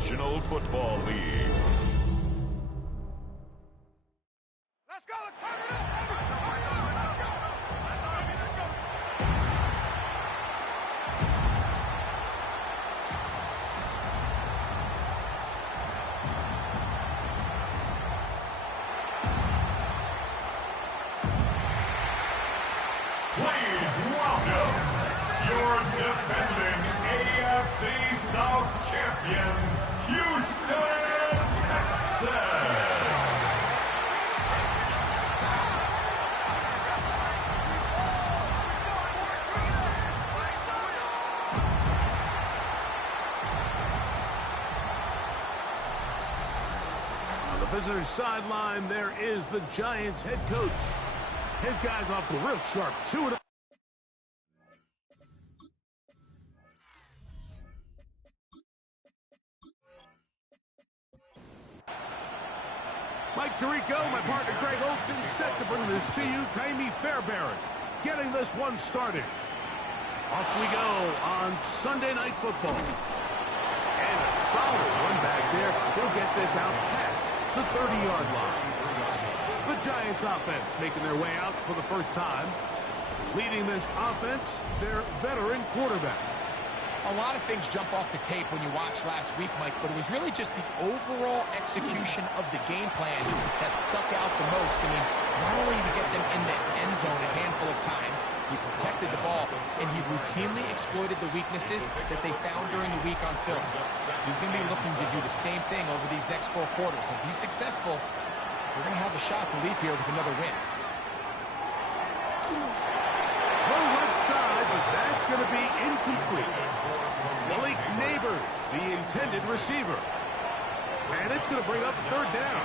National Football League. Let's go. Let's turn it up, baby. Let's go. Please welcome your defending AFC South champion, Houston Texans. On the visitor's sideline, there is the Giants head coach. His guy's off to a real sharp 2-0. Mike Tirico, my partner Greg Olson, set to bring this to you. Jamie Fairbairn getting this one started. Off we go on Sunday Night Football. And a solid run back there. He'll get this out past the 30-yard line. The Giants offense making their way out for the first time. Leading this offense, their veteran quarterback. A lot of things jump off the tape when you watch last week, Mike, but it was really just the overall execution of the game plan that stuck out the most. I mean, not only did he get them in the end zone a handful of times, he protected the ball, and he routinely exploited the weaknesses that they found during the week on film. He's going to be looking to do the same thing over these next 4 quarters. If he's successful, we're going to have a shot to leave here with another win. Low left side, but that's going to be incomplete. Malik Neighbors, the intended receiver. And it's going to bring up 3rd down.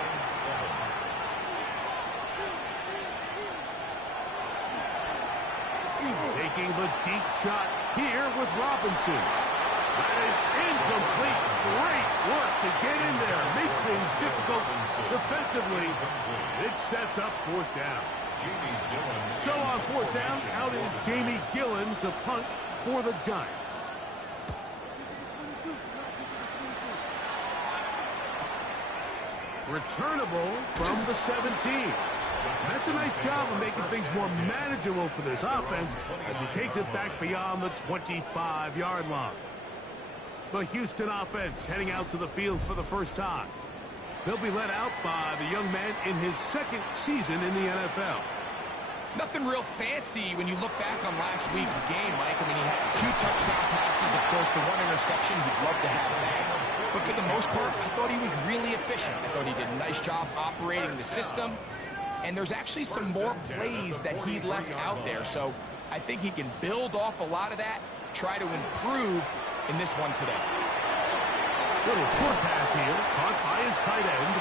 Taking the deep shot here with Robinson. That is incomplete. Great work to get in there. Make things difficult defensively. It sets up 4th down. So on 4th down, out is Jamie Gillen to punt for the Giants. Returnable from the 17. That's a nice job of making things more manageable for this offense as he takes it back beyond the 25-yard line. The Houston offense heading out to the field for the first time. They'll be led out by the young man in his 2nd season in the NFL. Nothing real fancy when you look back on last week's game, Mike. I mean, he had 2 touchdown passes, of course, the 1 interception. He'd love to have that. But for the most part, I thought he was really efficient. I thought he did a nice job operating the system. And there's actually some more plays that he left out there. So I think he can build off a lot of that, try to improve in this one today. Little short pass here, caught by his tight end.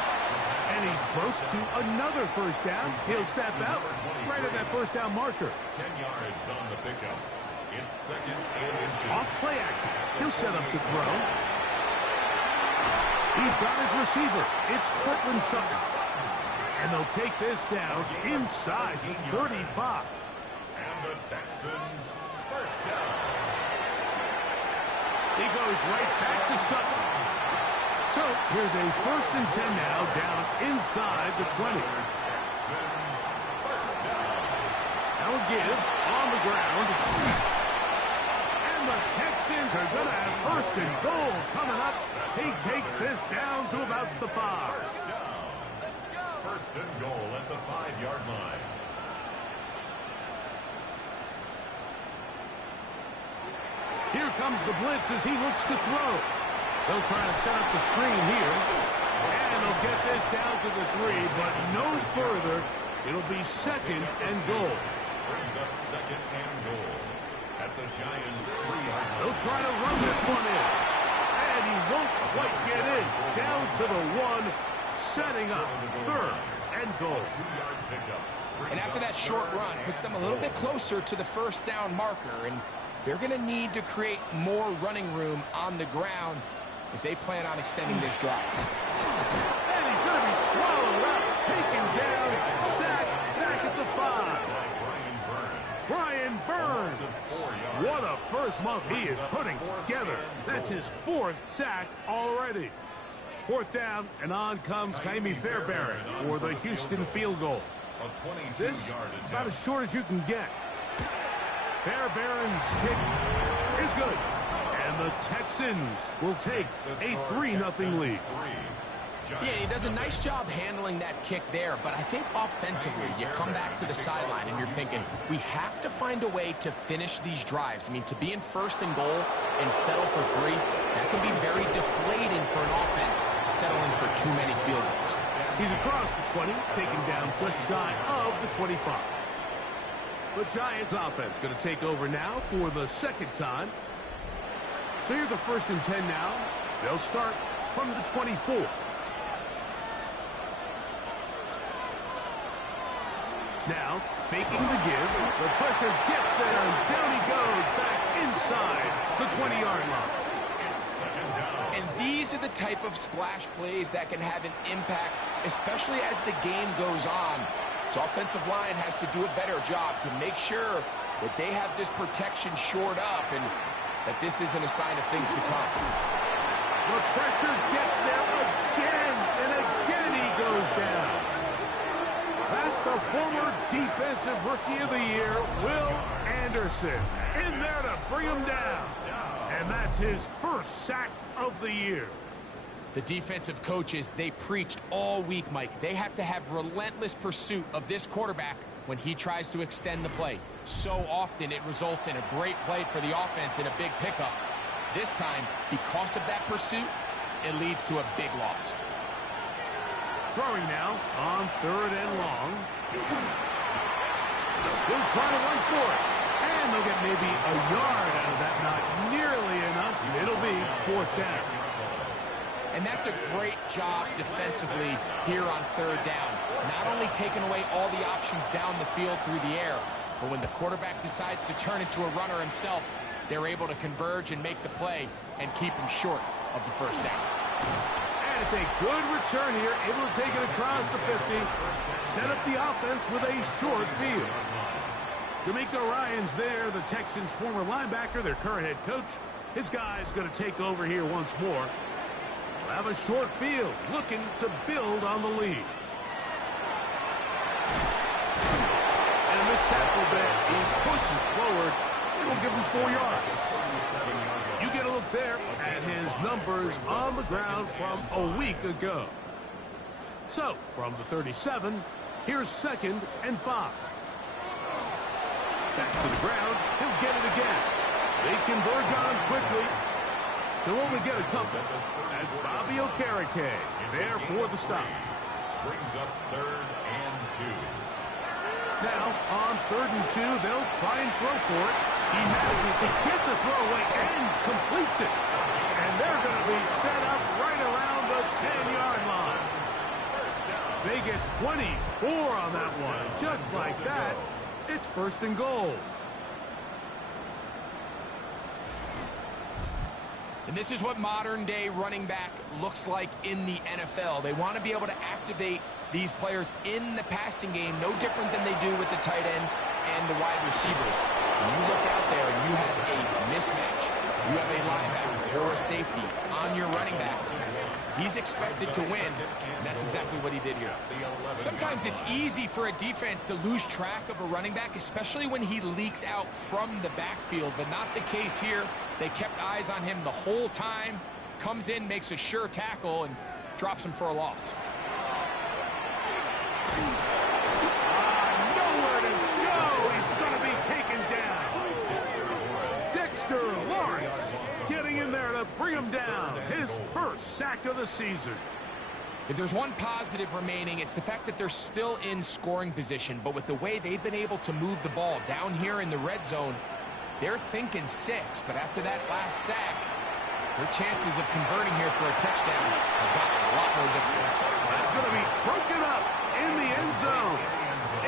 And he's close to another 1st down. He'll step out right at that 1st down marker. 10 yards on the pickup. It's 2nd and inches. Off play action. He'll set up to throw. He's got his receiver. It's Cortland Sutton. And they'll take this down inside the 35. And the Texans 1st down. He goes right back to Sutton. So here's a 1st and 10 now down inside the 20. Texans 1st down. Now a give on the ground. And the Texans are going to have 1st and goal coming up. He takes this down to about the 5. 1st down. 1st and goal at the 5-yard line. Here comes the blitz as he looks to throw. They'll try to set up the screen here. And they'll get this down to the 3, but no further. It'll be 2nd and goal. Brings up 2nd and goal at the Giants' 3-yard line. They'll try to run this one in. And he won't quite get in. Down to the 1, setting up 3rd and goal. 2-yard pickup. And after that short run, puts them a little bit closer to the 1st down marker. And they're going to need to create more running room on the ground if they plan on extending this drive. And he's going to be swallowed up, taken down, sacked, back at the 5. Brian Burns. What a first month he is putting together. That's his 4th sack already. 4th down, and on comes Jaime Fairbairn for the Houston field goal. This is about as short as you can get. Fairbairn's kick is good. And the Texans will take a 3-0 lead. Yeah, he does a nice job handling that kick there, but I think offensively, you come back to the sideline and you're thinking, we have to find a way to finish these drives. I mean, to be in 1st and goal and settle for 3, that can be very deflating for an offense settling for too many field goals. He's across the 20, taken down just shy of the 25. The Giants offense going to take over now for the 2nd time. So here's a 1st and 10 now. They'll start from the 24. Now, faking the give. The pressure gets there, and down he goes back inside the 20-yard line. And these are the type of splash plays that can have an impact, especially as the game goes on. So offensive line has to do a better job to make sure that they have this protection shored up and that this isn't a sign of things to come. The pressure gets there again, and again he goes down. That's the former Defensive Rookie of the Year, Will Anderson, in there to bring him down. And that's his 1st sack of the year. The defensive coaches, they preached all week, Mike. They have to have relentless pursuit of this quarterback when he tries to extend the play. So often it results in a great play for the offense and a big pickup. This time, because of that pursuit, it leads to a big loss. Throwing now on 3rd and long. They'll try to run for it. And they'll get maybe a yard out of that. Not nearly enough. It'll be 4th down. And that's a great job defensively here on 3rd down. Not only taking away all the options down the field through the air, but when the quarterback decides to turn into a runner himself, they're able to converge and make the play and keep him short of the 1st down. And it's a good return here, able to take it across the 50, set up the offense with a short field. D'Amico Ryans there, the Texans' former linebacker, their current head coach. His guy's going to take over here once more. We'll have a short field, looking to build on the lead. And a missed tackle there. He pushes forward. It'll give him 4 yards. You get a look there at his numbers on the ground from a week ago. So, from the 37, here's 2nd and 5. Back to the ground. He'll get it again. They converge on him quickly. They'll only get a couple. That's Bobby Okereke there for the stop. Brings up 3rd and 2. Now, on 3rd and 2, they'll try and throw for it. He manages to get the throw away and completes it. And they're going to be set up right around the 10-yard line. They get 24 on that one. Just like that, it's 1st and goal. And this is what modern-day running back looks like in the NFL. They want to be able to activate these players in the passing game, no different than they do with the tight ends and the wide receivers. When you look out there and you have a mismatch, you have a linebacker or a safety on your running back, he's expected to win, and that's exactly what he did here. Sometimes it's easy for a defense to lose track of a running back, especially when he leaks out from the backfield, but not the case here. They kept eyes on him the whole time, comes in, makes a sure tackle, and drops him for a loss. Nowhere to go. He's going to be taken down. Dexter Lawrence getting in there to bring him down. His 1st sack of the season. If there's one positive remaining, it's the fact that they're still in scoring position. But with the way they've been able to move the ball down here in the red zone, they're thinking 6. But after that last sack, their chances of converting here for a touchdown have gotten a lot more difficult. That's going to be broken up in the end zone.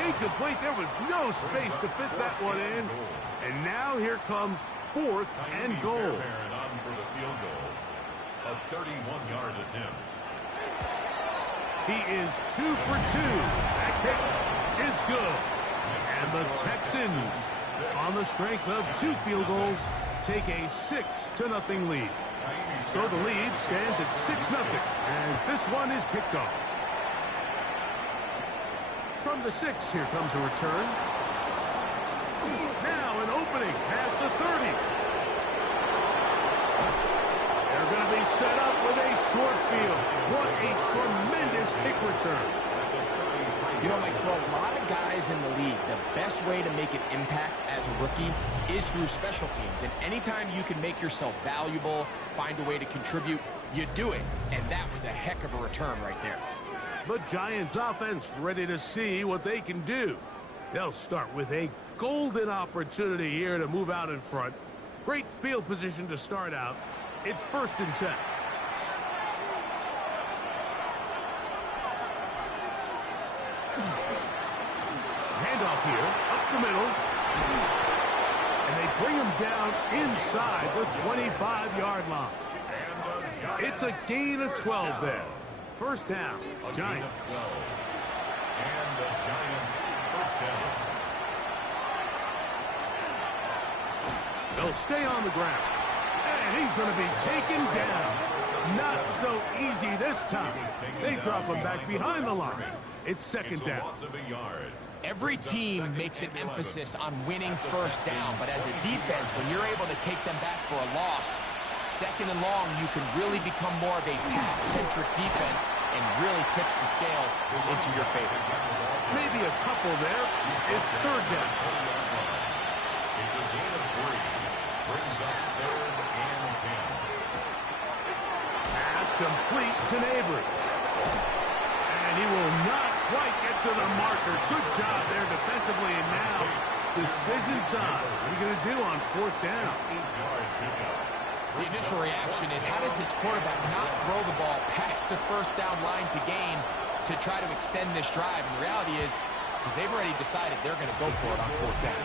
Incomplete. There was no space to fit that one in. And now here comes 4th and goal. On for the field goal. A 31-yard attempt. He is 2 for 2. That kick is good. And the Texans on the strength of 2 field goals, take a 6-0 lead. So the lead stands at 6-0 as this one is kicked off. From the 6, here comes a return. Now an opening past the 30. They're going to be set up with a short field. What a tremendous kick return. You know, Mike, for a lot of guys in the league, the best way to make an impact as a rookie is through special teams. And anytime you can make yourself valuable, find a way to contribute, you do it. And that was a heck of a return right there. The Giants offense ready to see what they can do. They'll start with a golden opportunity here to move out in front. Great field position to start out. It's 1st and 10. Handoff here, up the middle. And they bring him down inside the 25-yard line. It's a gain of 12 there. 1st down, Giants. And the Giants 1st down. They'll stay on the ground. And he's going to be taken down. Not so easy this time. They drop him back behind the line. It's 2nd down. Every team makes an emphasis on winning 1st down, but as a defense, when you're able to take them back for a loss, 2nd and long, you can really become more of a pass-centric defense and really tips the scales into your favor. Maybe a couple there. It's 3rd down. It's a gain of 3. Brings up 3rd and 10. Pass complete to Neighbors. And he will not quite get to the marker. Good job there defensively. And now, decision time. What are you going to do on 4th down? 8-yard pickup. The initial reaction is, how does this quarterback not throw the ball past the 1st down line to gain to try to extend this drive? And the reality is, because they've already decided they're going to go for it on 4th down.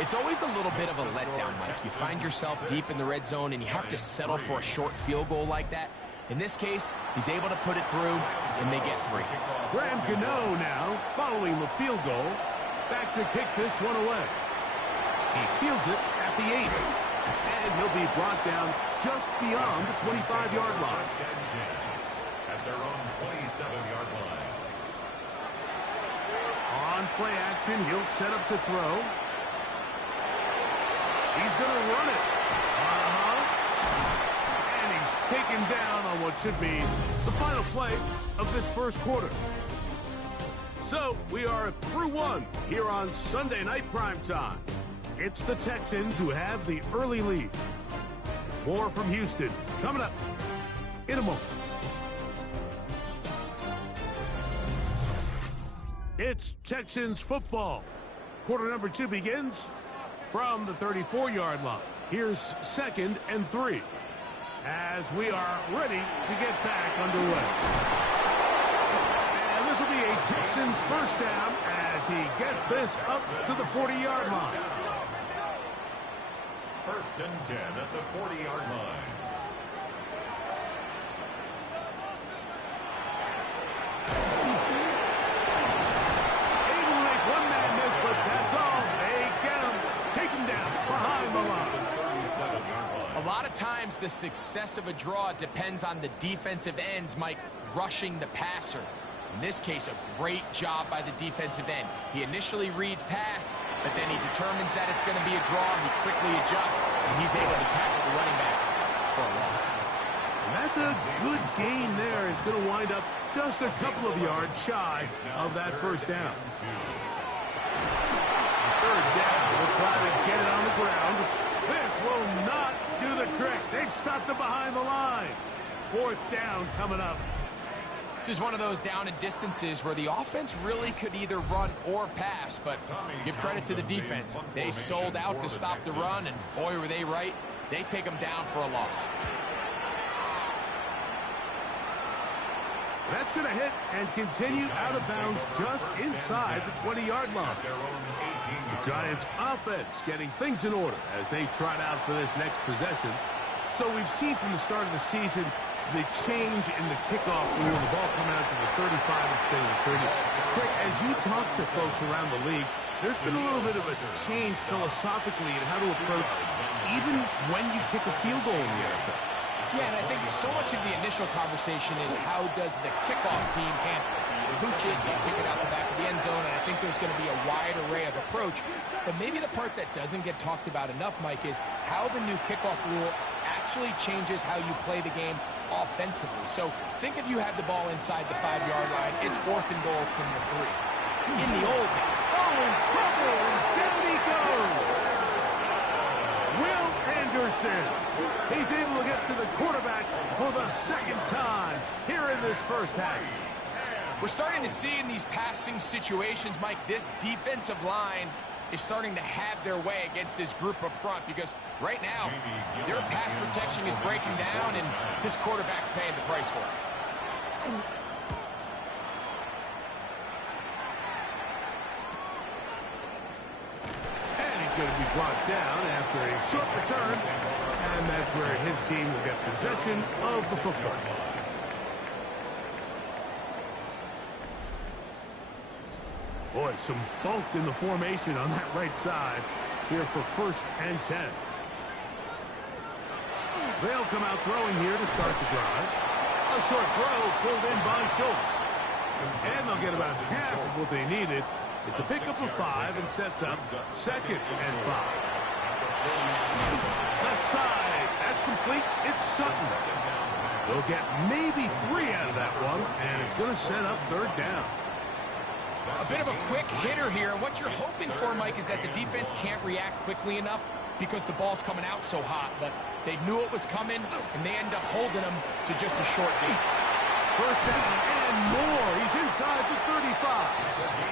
It's always a little bit of a letdown, Mike. You find yourself deep in the red zone, and you have to settle for a short field goal like that. In this case, he's able to put it through, and they get 3. Graham Gano now, following the field goal, back to kick this one away. He fields it at the 8. And he'll be brought down just beyond the 25-yard line. 1st and 10 at their own 27-yard line. On play action, he'll set up to throw. He's going to run it. And he's taken down on what should be the final play of this 1st quarter. So we are through 1 here on Sunday Night Primetime. It's the Texans who have the early lead. More from Houston coming up in a moment. It's Texans football. Quarter number 2 begins from the 34-yard line. Here's 2nd and 3 as we are ready to get back underway. And this will be a Texans 1st down as he gets this up to the 40-yard line. 1st and 10 at the 40-yard line. Able to make one man miss, but that's all. They get him. Take him down behind the line. A lot of times, the success of a draw depends on the defensive ends, Mike, rushing the passer. In this case, a great job by the defensive end. He initially reads pass, but then he determines that it's going to be a draw. He quickly adjusts, and he's able to tackle the running back for a loss. And that's a good gain there. It's going to wind up just a couple of yards shy of that 1st down. 3rd down. We'll try to get it on the ground. This will not do the trick. They've stopped it behind the line. 4th down coming up. This is one of those down and distances where the offense really could either run or pass, but give credit to the defense. They sold out to stop the run, and boy, were they right. They take them down for a loss. That's going to hit and continue out of bounds just inside the 20-yard line. The Giants offense getting things in order as they trot out for this next possession. So we've seen from the start of the season the change in the kickoff rule, the ball coming out to the 35 instead of the 30. Craig, as you talk to folks around the league, There's been a little bit of a change philosophically in how to approach even when you kick a field goal in the NFL. Yeah, and I think so much of the initial conversation is how does the kickoff team handle it? Do you pooch it? Do you kick it out the back of the end zone? And I think there's going to be a wide array of approach. But maybe the part that doesn't get talked about enough, Mike, is how the new kickoff rule actually changes how you play the game offensively. So think if you had the ball inside the 5-yard line, it's 4th and goal from the 3. In the old days, In trouble, and down he goes. Will Anderson. He's able to get to the quarterback for the 2nd time here in this first half. we're starting to see in these passing situations, Mike, this defensive line is starting to have their way against this group up front because right now, their pass protection is breaking down, and this quarterback's paying the price for it. Going to be brought down after a short return, and that's where his team will get possession of the football. Boy, some bulk in the formation on that right side here for 1st and 10. They'll come out throwing here to start the drive. A short throw pulled in by Schultz, and they'll get about half of what they needed. It's a pickup of 5 and sets up 2nd and 5. Left side. That's complete. It's Sutton. They'll get maybe 3 out of that one, and it's going to set up 3rd down. A bit of a quick hitter here. And what you're hoping for, Mike, is that the defense can't react quickly enough because the ball's coming out so hot. But they knew it was coming, and they end up holding them to just a short gain. 1st down and more. He's inside the 35.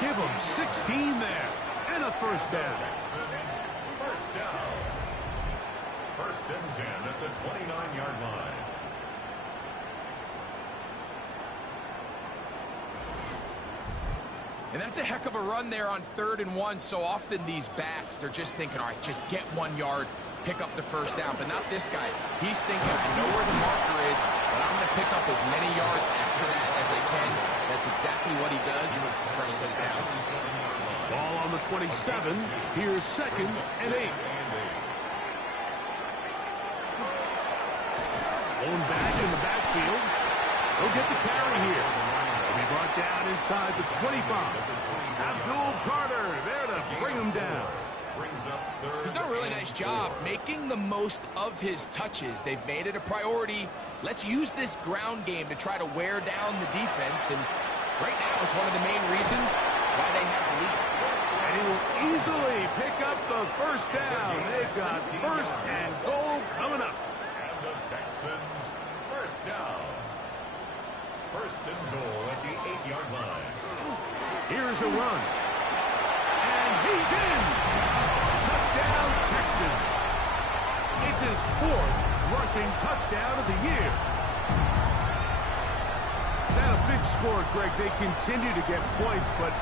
Give him 16 there. And a 1st down. Texans, 1st down. 1st and 10 at the 29-yard line. And that's a heck of a run there on 3rd and 1. So often these backs, they're just thinking, all right, just get 1 yard, pick up the 1st down. But not this guy. He's thinking, I know where the marker is, but I'm going to pick up as many yards after that as I can. That's exactly what he does. First set of downs. Ball on the 27. Here's 2nd and 8. Going back in the backfield. They'll get the carry here. He'll be brought down inside the 25. Abdul Carter there to bring him down. He's done a really nice job making the most of his touches. They've made it a priority. Let's use this ground game to try to wear down the defense. And right now it's one of the main reasons why they have the lead. And he will easily pick up the 1st down. They've got 1st and goal coming up. And the Texans, 1st down. 1st and goal at the 8-yard line. Here's a run. And he's in. Touchdown, Texans. It's his 4th rushing touchdown of the year. That a big score, Greg. They continue to get points, but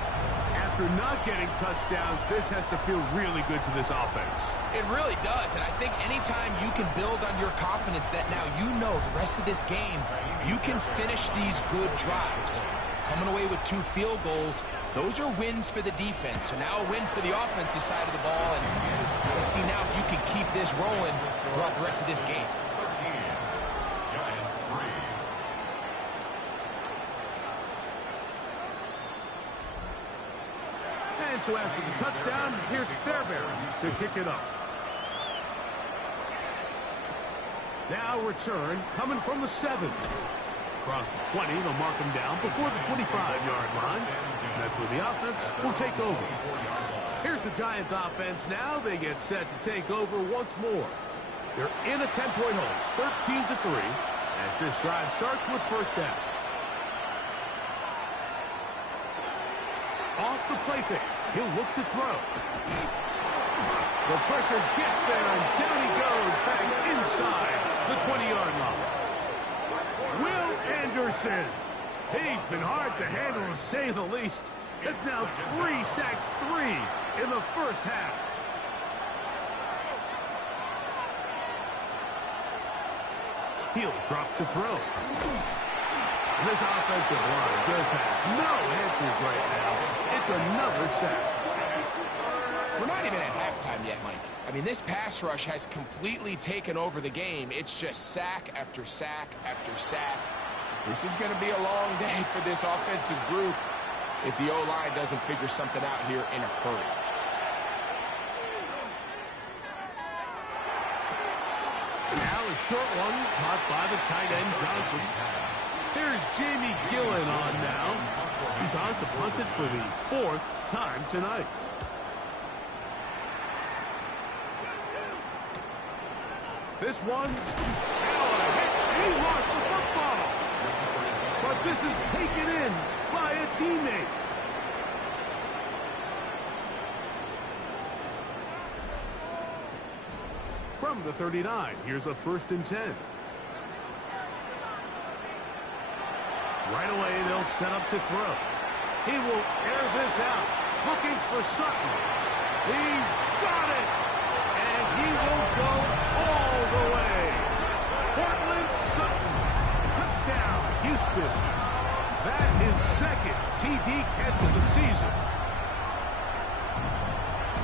after not getting touchdowns, this has to feel really good to this offense. It really does, and I think anytime you can build on your confidence that now you know the rest of this game, you can finish these good drives. Coming away with 2 field goals, those are wins for the defense. So now a win for the offensive side of the ball, and let's see now if you can keep this rolling throughout the rest of this game. 13, Giants 3. And so after the touchdown, here's Fairbairn to kick it up. Now return coming from the 7. Across the 20, they'll mark him down before the 25-yard line. That's where the offense will take over. Here's the Giants offense now. They get set to take over once more. They're in a 10-point hole, 13-3, as this drive starts with 1st down. Off the play fake, he'll look to throw. The pressure gets there, and down he goes back inside the 20-yard line. Will Anderson. He's been hard to handle, to say the least. It's now 3 sacks, 3 in the 1st half. He'll drop to throw. And this offensive line just has no answers right now. It's another sack. We're not even at halftime yet, Mike. I mean, this pass rush has completely taken over the game. It's just sack after sack after sack. This is going to be a long day for this offensive group if the O-line doesn't figure something out here in a hurry. Now a short one caught by the tight end Johnson. Here's Jamie Gillen on now. He's on to punt it for the 4th time tonight. This one, he lost the football. But this is taken in by a teammate. From the 39, here's a 1st and 10. Right away, they'll set up to throw. He will air this out, looking for Sutton. He's got it, and he will go all the way. Portland Sutton, touchdown, Houston. That is 2nd TD catch of the season.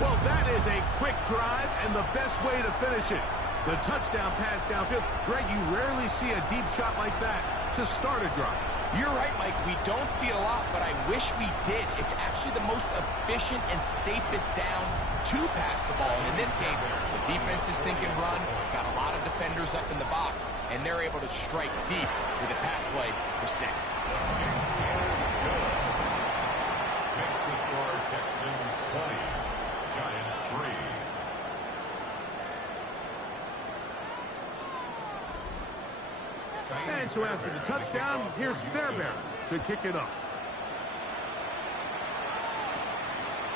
Well, that is a quick drive and the best way to finish it. The touchdown pass downfield. Greg, you rarely see a deep shot like that to start a drive. You're right, Mike. We don't see it a lot, but I wish we did. It's actually the most efficient and safest down to pass the ball. And in this case, the defense is thinking run, got a lot of defenders up in the box, and they're able to strike deep with a pass play for 6. Makes the score Texans 20, Giants 3. And so after the touchdown, here's Fairbairn to kick it off.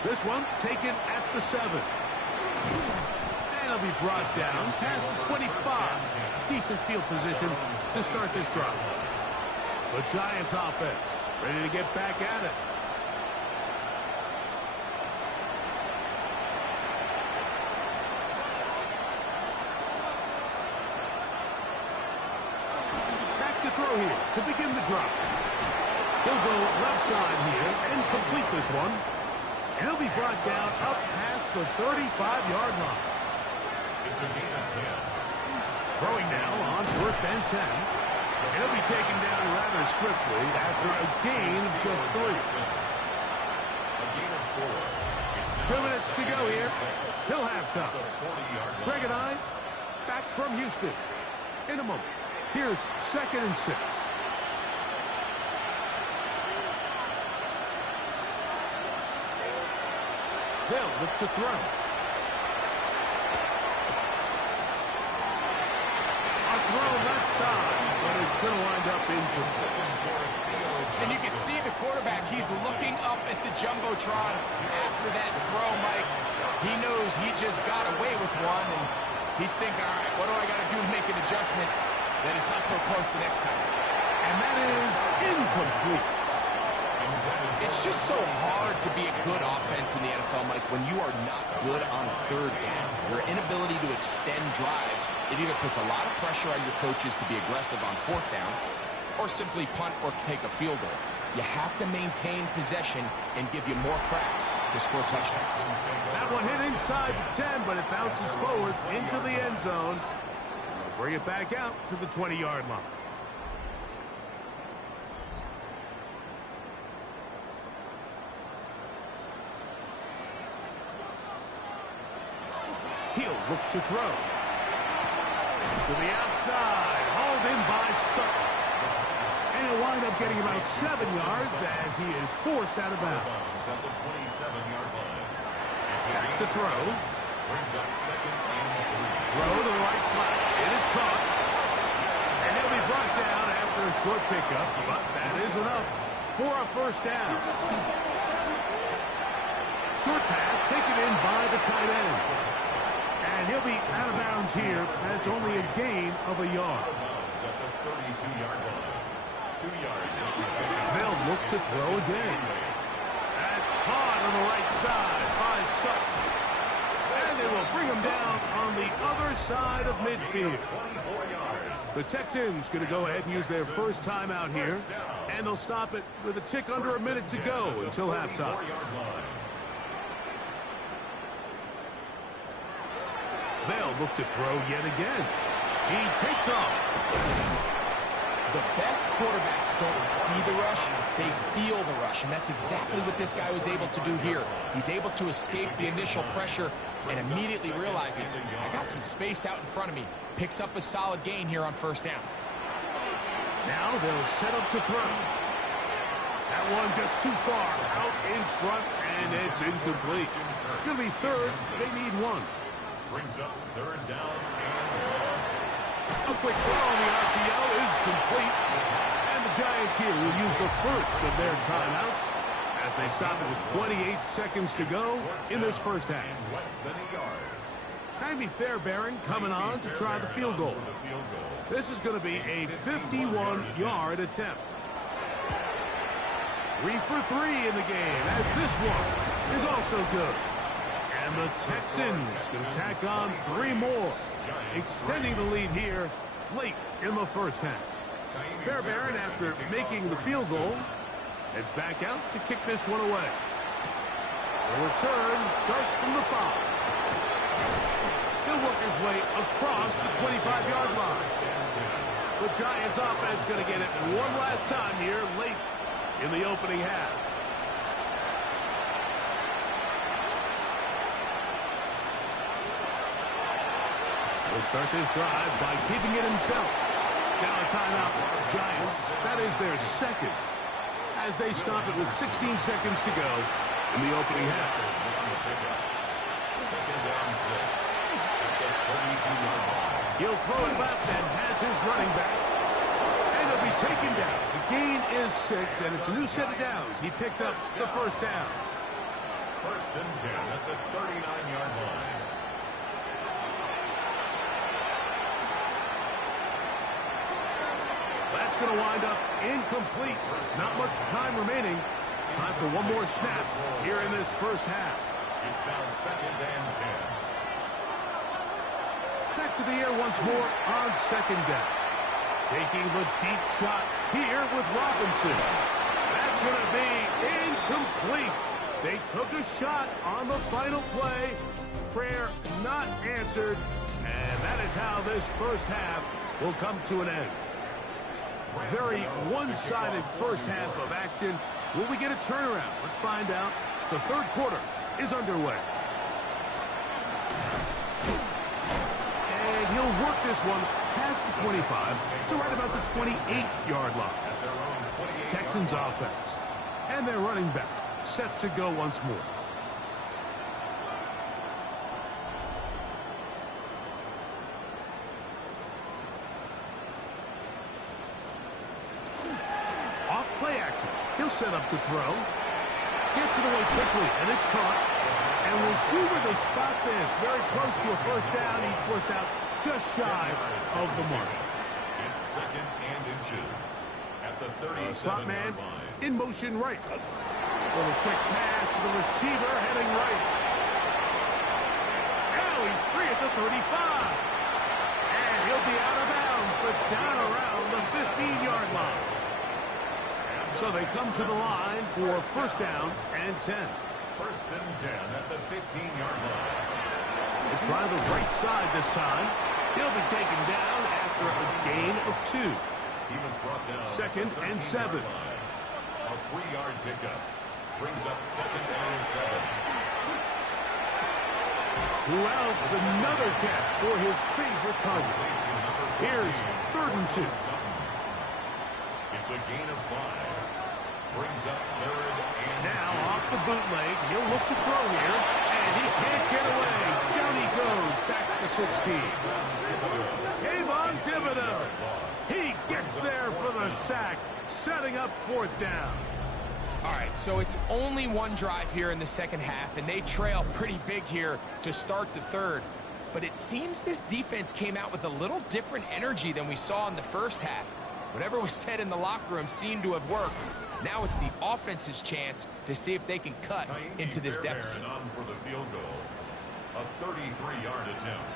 This one taken at the 7. And it'll be brought down past the 25. Decent field position to start this drive. The Giants offense ready to get back at it. Throw here to begin the drive. He'll go left side here and complete this one. And he'll be brought down up past the 35-yard line. It's a gain of 10. Throwing now on 1st and 10. And he'll be taken down rather swiftly after a gain of just 3. A gain of 4. 2 minutes to go here till halftime. Greg and I back from Houston in a moment. Here's 2nd and 6. They'll look to throw. A throw left side, but it's going to wind up incomplete. And you can see the quarterback, he's looking up at the Jumbotron after that throw, Mike. He knows he just got away with one, and he's thinking, all right, what do I got to do to make an adjustment that it's not so close the next time? And that is incomplete. It's just so hard to be a good offense in the NFL, Mike, when you are not good on 3rd down. Your inability to extend drives, it either puts a lot of pressure on your coaches to be aggressive on 4th down or simply punt or take a field goal. You have to maintain possession and give you more cracks to score touchdowns. That one hit inside the 10, but it bounces forward into the end zone. Bring it back out to the 20-yard line. He'll look to throw. To the outside, hauled in by Sutton. And he'll wind up getting about 7 yards as he is forced out of bounds. At the 27-yard line. Back to throw. Brings up 2nd and 3. Throw to the right flat. It is caught. And he'll be brought down after a short pickup, but that is enough for a 1st down. Short pass taken in by the tight end. And he'll be out of bounds here. That's only a gain of a yard. At the 32-yard line. 2 yards. They'll look to throw again. That's caught on the right side by Sutton. And they will bring him down on the other side of midfield. The Texans going to go ahead and use their 1st timeout here. And they'll stop it with a tick under a minute to go until halftime. They'll look to throw yet again. He takes off. The best quarterbacks don't see the rush, they feel the rush, and that's exactly what this guy was able to do here. He's able to escape the initial pressure and immediately realizes, I got some space out in front of me. Picks up a solid gain here on first down. Now they'll set up to throw. That one just too far out in front, and it's incomplete. It's going to be third. They need one. Brings up third down and A quick throw on the RPO is complete. And the Giants here will use the first of their timeouts as they stop it with 28 seconds to go in this first half. less than a yard. Jaime Fairbairn coming on to try the field goal. This is going to be a 51-yard attempt. 3 for 3 in the game, as this one is also good. And the Texans going to tack on 3 more, extending the lead here late in the first half. Fairbairn, after making the field goal, heads back out to kick this one away. The return starts from the 5. He'll work his way across the 25-yard line. The Giants offense going to get it one last time here late in the opening half. He'll start this drive by keeping it himself. Now a timeout. Giants, that is their second, as they stop it with 16 seconds to go in the opening half. Second down 6 at the 32-yard line. He'll throw it left and has his running back. And he'll be taken down. The gain is 6, and it's a new set of downs. He picked up the first down. First and 10 at the 39-yard line. That's going to wind up incomplete. Not much time remaining. Time for one more snap here in this first half. It's now second and 10. Back to the air once more on second down. Taking the deep shot here with Robinson. That's going to be incomplete. They took a shot on the final play. Prayer not answered. And that is how this first half will come to an end. Very one-sided first half of action. Will we get a turnaround? Let's find out. The third quarter is underway. And he'll work this one past the 25 to right about the 28-yard line. Texans offense. And their running back set to go once more. Off play action. He'll set up to throw. Gets it away quickly, and it's caught. And we'll see where they spot this. Very close to a first down. He's forced out just shy of the mark. It's second and inches at the 37-yard Slot man line. in motion right. Little quick pass to the receiver heading right. Now he's free at the 35. And he'll be out of bounds, but down around the 15-yard line. So they come to the line for first down and 10. First and 10 at the 15-yard line. They try the right side this time. He'll be taken down after a gain of 2. He was brought down. Second and 7. A 3-yard pickup brings up second and 7. Well, another catch for his favorite target. Here's third and 2. It's a gain of 5. Brings up third and Now 2. off the bootleg, he'll look to throw here, and he can't get away. Down he goes, back to 16. Kayvon Thibodeau. He gets there for the sack, setting up fourth down. All right, so it's only one drive here in the second half, and they trail pretty big here to start the third. But it seems this defense came out with a little different energy than we saw in the first half. Whatever was said in the locker room seemed to have worked. Now it's the offense's chance to see if they can cut into this deficit. On for the field goal. A 33-yard attempt.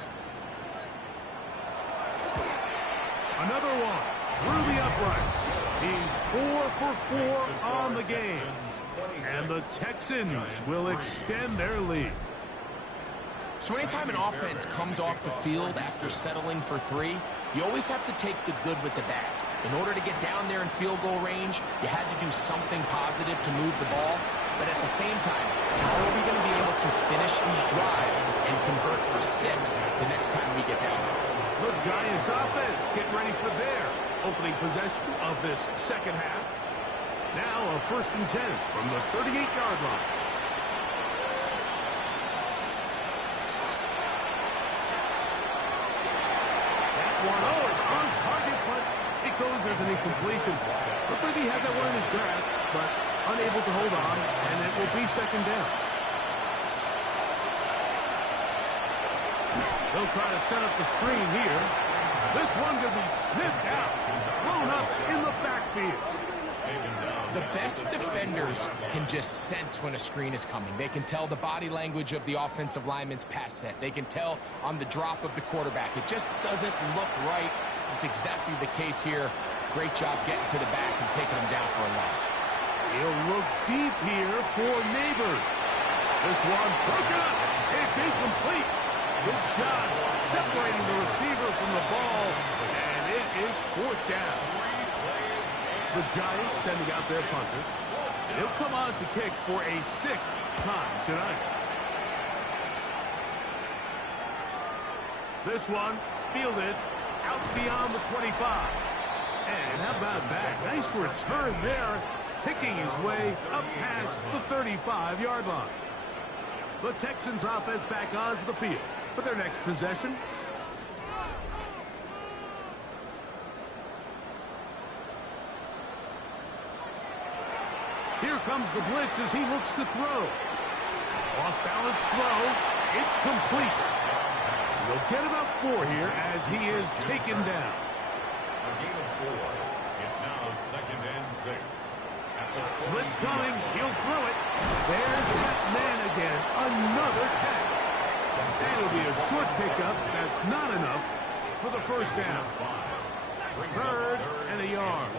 Another one through the uprights. He's 4 for 4 on the game. And the Texans will extend their lead. So anytime an offense comes off the field after settling for 3, you always have to take the good with the bad. In order to get down there in field goal range, you had to do something positive to move the ball. But at the same time, how are we going to be able to finish these drives and convert for 6 the next time we get down there? The Giants offense getting ready for their opening possession of this second half. Now a 1st and 10 from the 38-yard line. That one, it's on target, but it goes as an incompletion. Looked like he had that one in his grasp, but unable to hold on, and it will be 2nd down. They'll try to set up the screen here. This one could be sniffed out. Blown up in the backfield. The best defenders can just sense when a screen is coming. They can tell the body language of the offensive lineman's pass set. They can tell on the drop of the quarterback. It just doesn't look right. It's exactly the case here. Great job getting to the back and taking him down for a loss. He'll look deep here for Neighbors. This one broken up. It's incomplete. Good job separating the receiver from the ball, and it is 4th down. The Giants sending out their punter. He'll come on to kick for a 6th time tonight. This one fielded out beyond the 25. And how about that? Nice return there, picking his way up past the 35-yard line. The Texans offense back onto the field for their next possession. Here comes the blitz as he looks to throw. Off-balance throw. It's complete. They'll get about 4 here as he is taken down. A gain of 4. It's now 2nd and 6. Blitz coming. He'll throw it. There's that man again. Another catch. It'll be a short pickup. That's not enough for the 1st down. 3rd and a yard.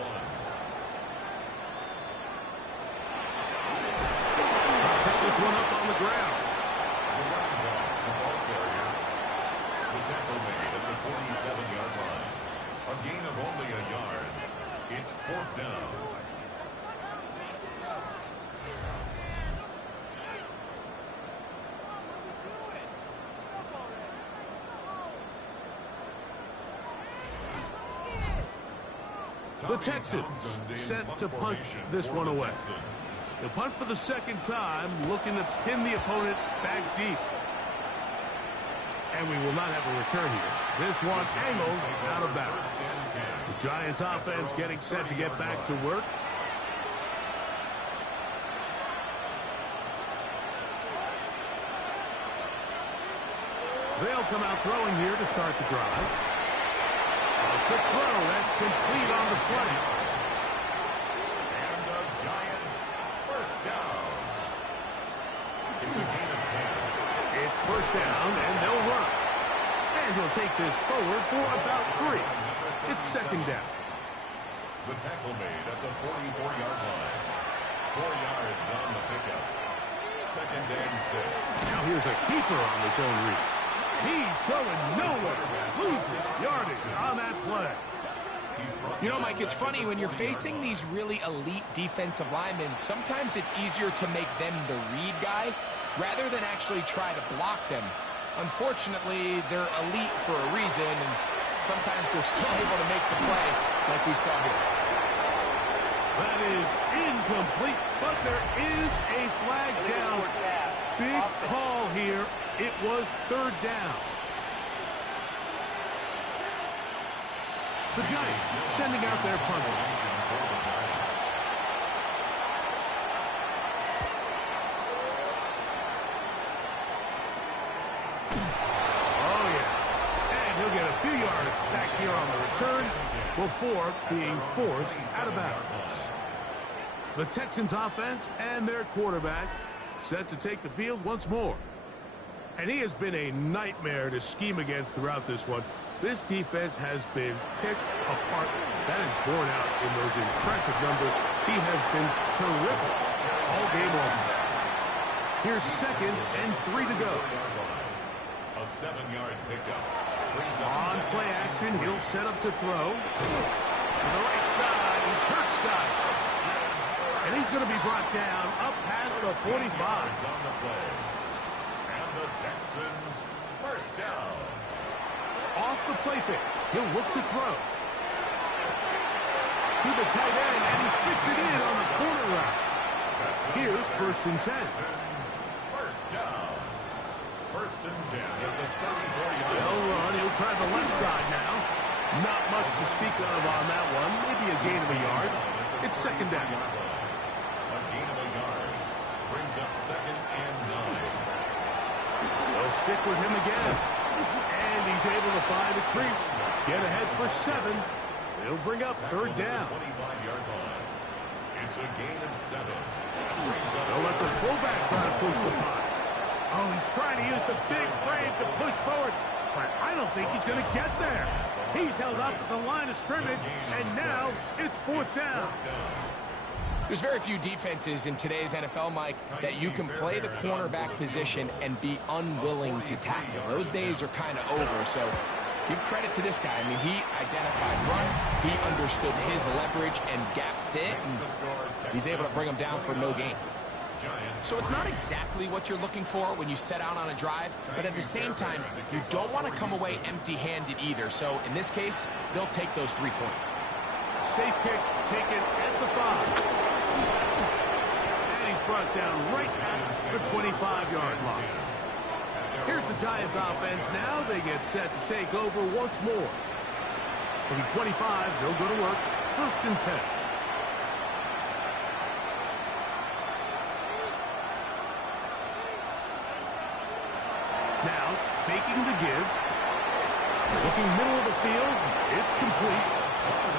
Pick this one up on the ground. The ball carrier. The tackle made at the 47-yard line. A gain of only a yard. It's 4th down. The Texans set to punt this one away. They'll punt for the 2nd time, looking to pin the opponent back deep. And we will not have a return here. This one angled out of bounds. The Giants offense getting set to get back to work. They'll come out throwing here to start the drive. A quick throw, that's complete on the slant. And the Giants 1st down. It's a gain of 10. It's 1st down, and they'll run. And he'll take this forward for about 3. It's 2nd down. The tackle made at the 44-yard line. 4 yards on the pickup. 2nd and 6. Now here's a keeper on the zone read. He's going nowhere. Losing yardage on that play. You know, Mike, it's funny when you're facing these really elite defensive linemen, sometimes it's easier to make them the read guy rather than actually try to block them. Unfortunately, they're elite for a reason, and sometimes they're still able to make the play like we saw here. That is incomplete, but there is a flag down. Big call here. It was 3rd down. The Giants sending out their punter. Oh, yeah. And he'll get a few yards back here on the return before being forced out of bounds. The Texans offense and their quarterback set to take the field once more. And he has been a nightmare to scheme against throughout this one. This defense has been picked apart. That is borne out in those impressive numbers. He has been terrific all game long. Here's 2nd and 3 to go. 7-yard pickup. On play action, he'll set up to throw. To the right side, and Kurt's got it. And he's going to be brought down up past the 45. On the play. And the Texans first down. Off the play fake, he'll look to throw. To the tight end, and he fits it in on the corner route. Here's 1st and 10. First down. 1st and 10 at the 34-yard. They'll run. He'll try the left side now. Not much to speak of on that one. Maybe a gain of a yard. It's 2nd down. A gain of a yard. Brings up 2nd and 9. They'll stick with him again. And he's able to find a crease. Get ahead for 7. They'll bring up 3rd down. 25-yard line. It's a gain of 7. They'll let the fullback try to push the punt. Oh, he's trying to use the big frame to push forward, but I don't think he's going to get there. He's held up at the line of scrimmage, and now it's 4th down. There's very few defenses in today's NFL, Mike, that you can play the cornerback position and be unwilling to tackle. Those days are kind of over, so give credit to this guy. I mean, he identified run, he understood his leverage and gap fit, and he's able to bring him down for no gain. So it's not exactly what you're looking for when you set out on a drive, but at the same time, you don't want to come away empty-handed either. So in this case, they'll take those 3 points. Safe kick taken at the 5. And he's brought down right at the 25-yard line. Here's the Giants offense now. They get set to take over once more. From the 25, they'll go to work. 1st and 10. Now, faking the give. Looking middle of the field. It's complete.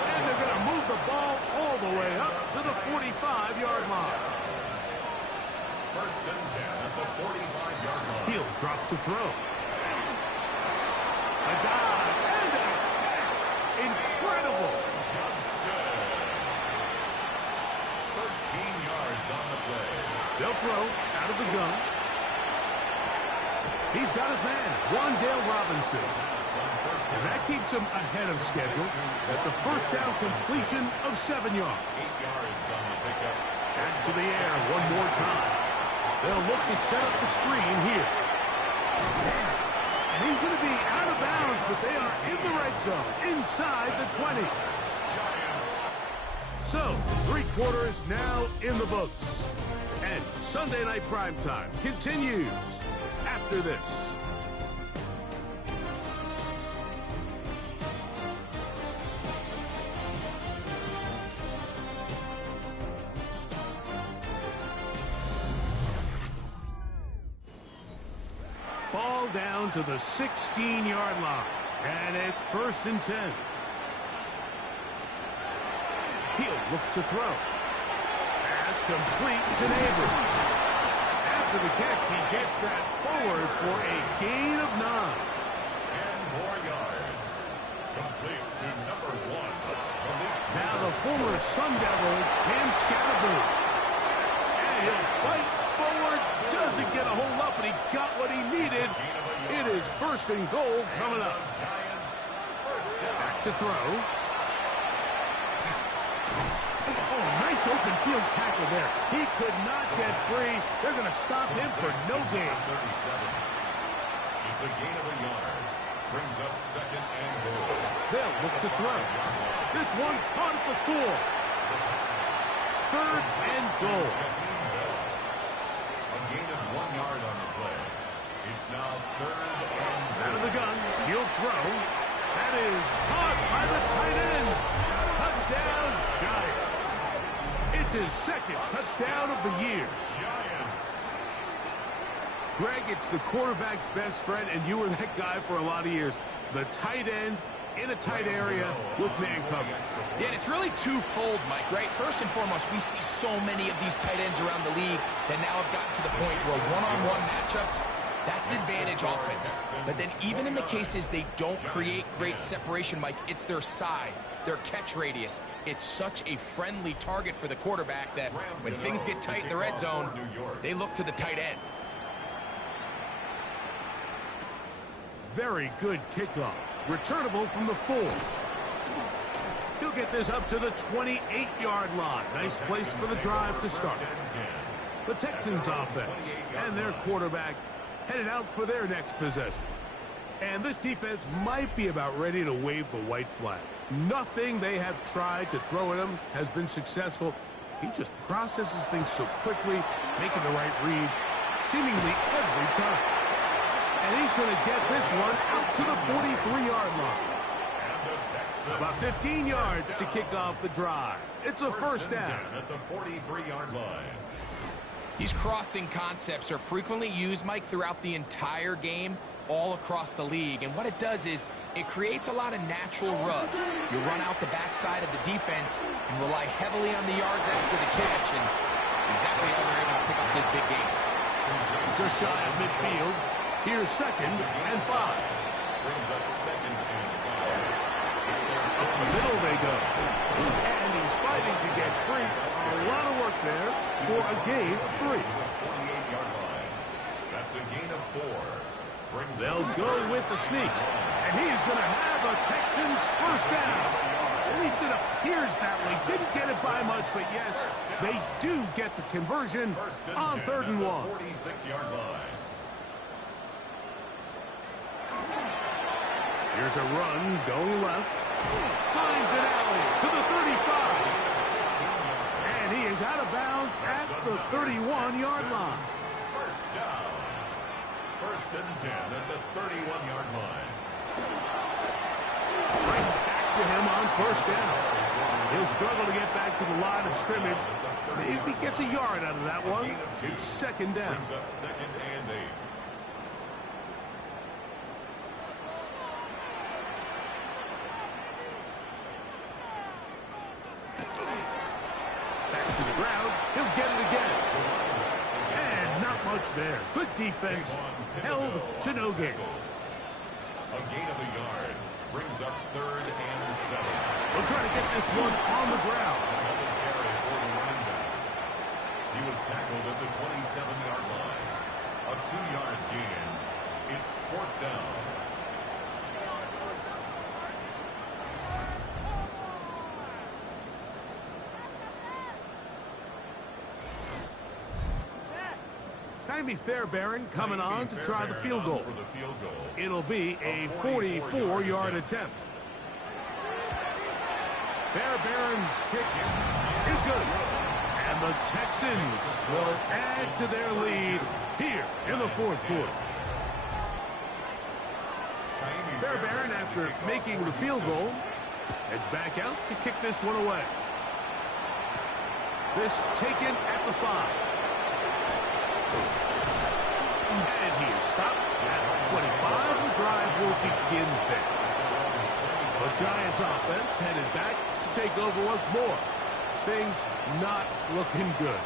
And they're going to move the ball all the way up to the 45-yard line. 1st and 10 at the 45-yard line. He'll drop to throw. A dive and a catch. Incredible. Johnson. 13 yards on the play. They'll throw out of the gun. He's got his man, Wandale Robinson. And that keeps him ahead of schedule. That's a 1st down completion of 7 yards. 8 yards on the pickup. Back to the air one more time. They'll look to set up the screen here. And he's going to be out of bounds, but they are in the red zone, inside the 20. So, 3 quarters now in the books. And Sunday Night Primetime continues after this. Ball down to the 16-yard line. And it's 1st and 10. He'll look to throw. Pass complete to Neighbors. After the catch, he gets that forward for a gain of 9. 10 more yards. Complete to number 1. Now the former Sun Devil, Cam Scatterboot. And he'll fight forward. Doesn't get a hold up, but he got what he needed. It is 1st and goal coming up. Back to throw. Oh, nice open field tackle there. He could not get free. They're going to stop him for no gain. 37. It's a gain of a yard. Brings up 2nd and goal. They'll look to throw. This one caught at the 4. 3rd and goal. A gain of 1 yard on the play. It's now 3rd and goal. Out of the gun. He'll throw. That is caught by the tight end. Touchdown, Giants. It's his 2nd touchdown of the year. Giants. Greg, it's the quarterback's best friend, and you were that guy for a lot of years. The tight end in a tight area with man coverage. Yeah, and it's really twofold, Mike, right? First and foremost, we see so many of these tight ends around the league that now have gotten to the point where one-on-one matchups, that's advantage offense. But then even in the cases they don't create great separation, Mike, it's their size, their catch radius. It's such a friendly target for the quarterback that when things get tight in the red zone, they look to the tight end. Very good kickoff. Returnable from the 4. He'll get this up to the 28-yard line. Nice place for the drive to start. The Texans offense and their quarterback headed out for their next possession. And this defense might be about ready to wave the white flag. Nothing they have tried to throw at him has been successful. He just processes things so quickly, making the right read seemingly every time. And he's going to get this one out to the 43-yard line. About 15 yards to kick off the drive. It's a first down. At the 43-yard line. These crossing concepts are frequently used, Mike, throughout the entire game, all across the league. And what it does is it creates a lot of natural rubs. You run out the backside of the defense and rely heavily on the yards after the catch. And it's exactly how they're able to pick up this big game. Just shy of midfield. Here's 2nd and 5. Brings up 2nd and 5. Up the middle they go. And he's fighting to get free. A lot of work there for a gain of 3. 48-yard line. That's a gain of 4. They'll go with the sneak. And he is going to have a Texans first down. At least it appears that way. Didn't get it by much, but yes, they do get the conversion on 3rd and 1. 46-yard line. Here's a run going left. Finds an alley to the 35. And he is out of bounds at the 31-yard line. First down. 1st and 10 at the 31-yard line. Right back to him on 1st down. He'll struggle to get back to the line of scrimmage. Maybe gets a yard out of that one. It's 2nd down. Brings up 2nd and 8. Back to the ground. He'll get it again. And not much there. Good defense. Held to no gain. A gain of a yard. Brings up 3rd and 7. They'll try to get this one on the ground. Another carry for the running back. He was tackled at the 27-yard line. A 2-yard gain. It's 4th down. Jaime Fairbairn coming on to try the field goal. It'll be a 44-yard attempt. Fairbairn's kick is good. And the Texans will add to their lead here in the 4th quarter. Fairbairn, after making the field goal, heads back out to kick this one away. This taken at the 5. And he is stopped at 25. The drive will begin there. The Giants offense headed back to take over once more. Things not looking good.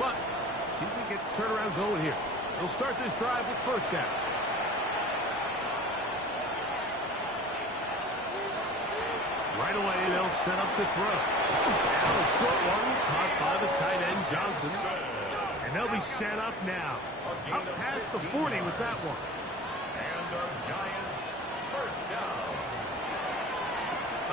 But see if they get the turnaround going here. They'll start this drive with 1st down. Right away, they'll set up to throw. Now a short one caught by the tight end Johnson. And they'll be set up now. Up past the 40 with that one. And the Giants first down.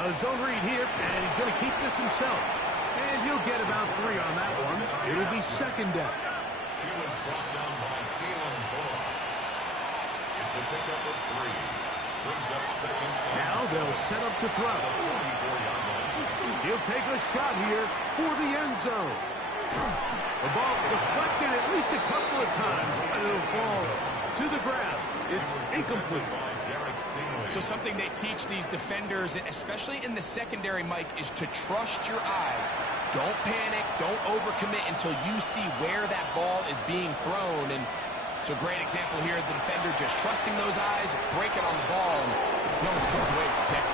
A zone read here, and he's going to keep this himself. And he'll get about 3 on that one. It'll be 2nd down. He was brought down by Kalen Bullock. It's a pickup of 3. Brings up 2nd. Now they'll set up to throw. 44-yard line. He'll take a shot here for the end zone. The ball deflected at least a couple of times, but it'll fall to the ground. It's incomplete. So something they teach these defenders, especially in the secondary, Mike, is to trust your eyes. Don't panic. Don't overcommit until you see where that ball is being thrown. And it's a great example here. The defender just trusting those eyes, breaking on the ball, and he almost comes away with the pick.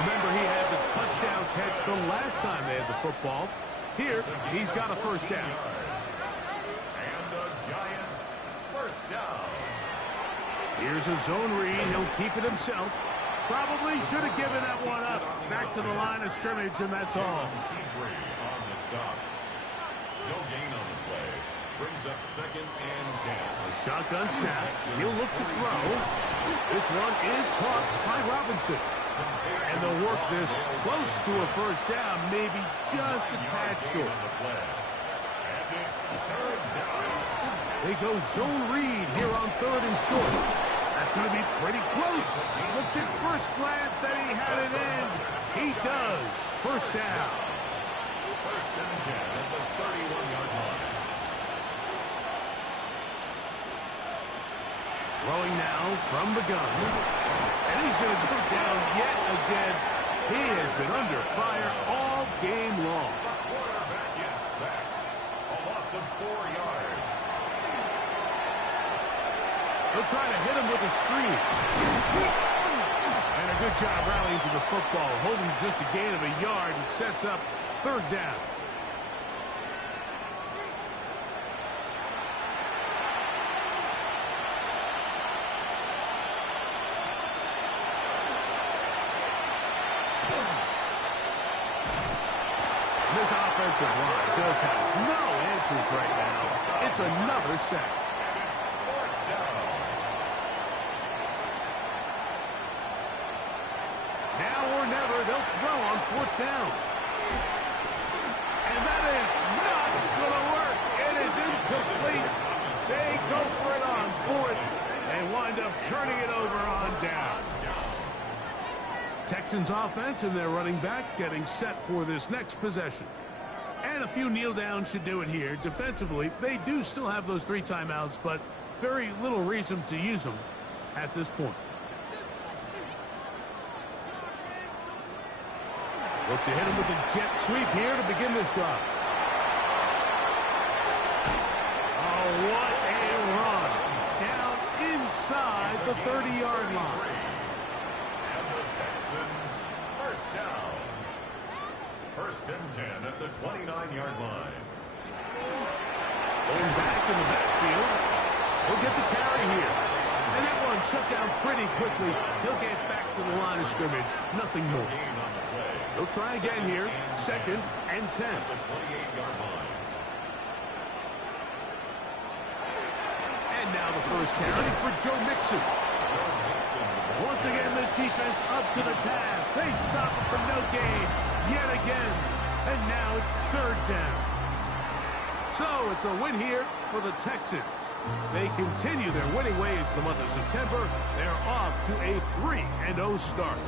Remember, he had the touchdown catch the last time they had the football. Here, he's got a 1st down. And the Giants first down. Here's a zone read. He'll keep it himself. Probably should have given that one up. Back to the line of scrimmage, and that's all. Petrie on the stop. No gain on the play. brings up 2nd and 10. A shotgun snap. He'll look to throw. This one is caught by Robinson. And they'll work this close to a first down, maybe just a tad short. And it's 3rd down. They go zone read here on 3rd and short. That's going to be pretty close. Looks at first glance that he had it in. He does. First down. 1st and 10 at the 31-yard line. Throwing now from the gun. And he's going to go down yet again. He has been under fire all game long. The quarterback is sacked. A loss of 4 yards. They'll try to hit him with a screen. And a good job rallying to the football. Holding just a gain of a yard and sets up 3rd down. This offensive line just has no answers right now. It's another sack. And it's 4th down. Now or never, they'll throw on 4th down. And that is not going to work. It is incomplete. They go for it on 4th. They wind up turning it over on down. Texans offense and their running back getting set for this next possession. And a few kneel downs should do it here. Defensively, they do still have those 3 timeouts, but very little reason to use them at this point. Look to hit him with a jet sweep here to begin this drive. Oh, what a run. Down inside the 30-yard line. And the Texans, 1st down. 1st and 10 at the 29-yard line. Going back in the backfield. He'll get the carry here. And that one shut down pretty quickly. He'll get back to the line of scrimmage. Nothing more. Gain on the play. They'll try again here. 2nd and 10. At the 28-yard line. And now the first carry for Joe Mixon. Once again, this defense up to the task. They stop it for no gain yet again. And now it's 3rd down. So it's a win here for the Texans. They continue their winning ways in the month of September. They're off to a 3-0 start.